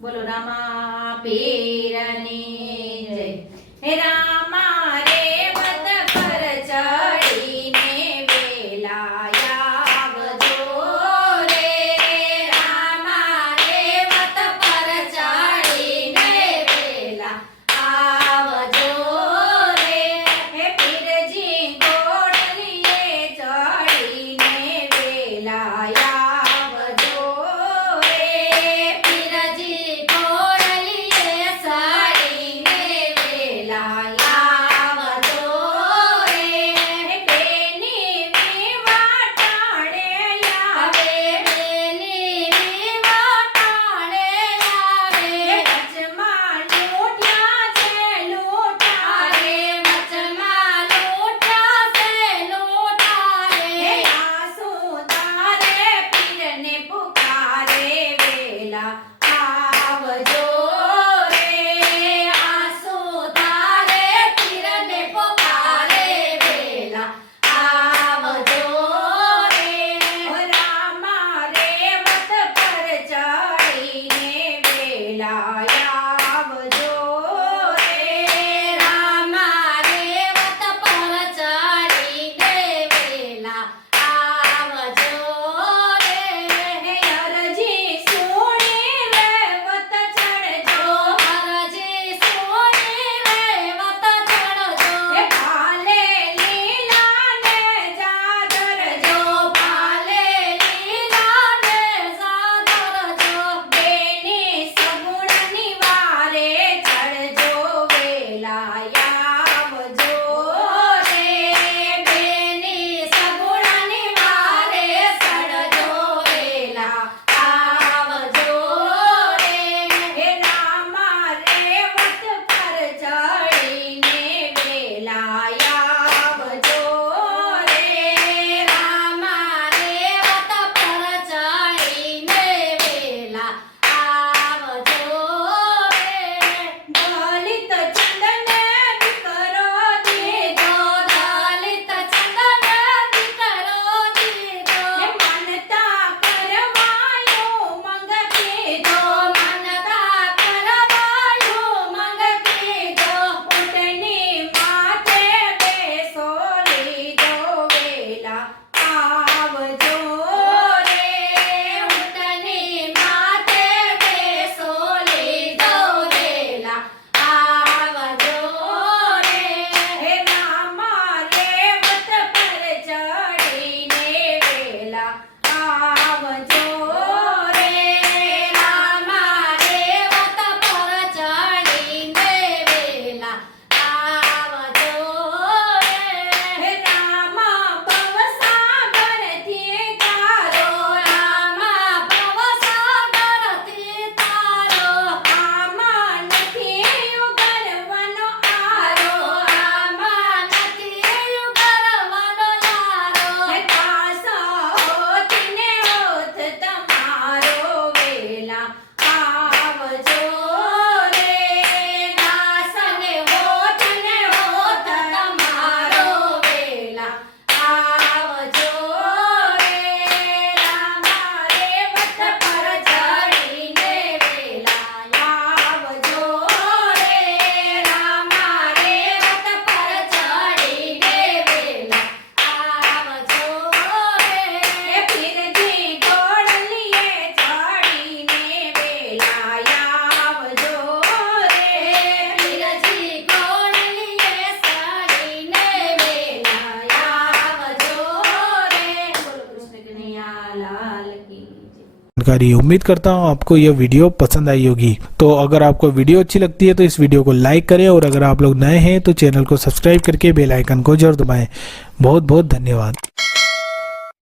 બોલો રામા પીરની જય. હે રામા Có जानकारी। उम्मीद करता हूँ आपको यह वीडियो पसंद आई होगी। तो अगर आपको वीडियो अच्छी लगती है तो इस वीडियो को लाइक करें और अगर आप लोग नए हैं तो चैनल को सब्सक्राइब करके बेलाइकन को ज़रूर दबाएँ। बहुत बहुत धन्यवाद।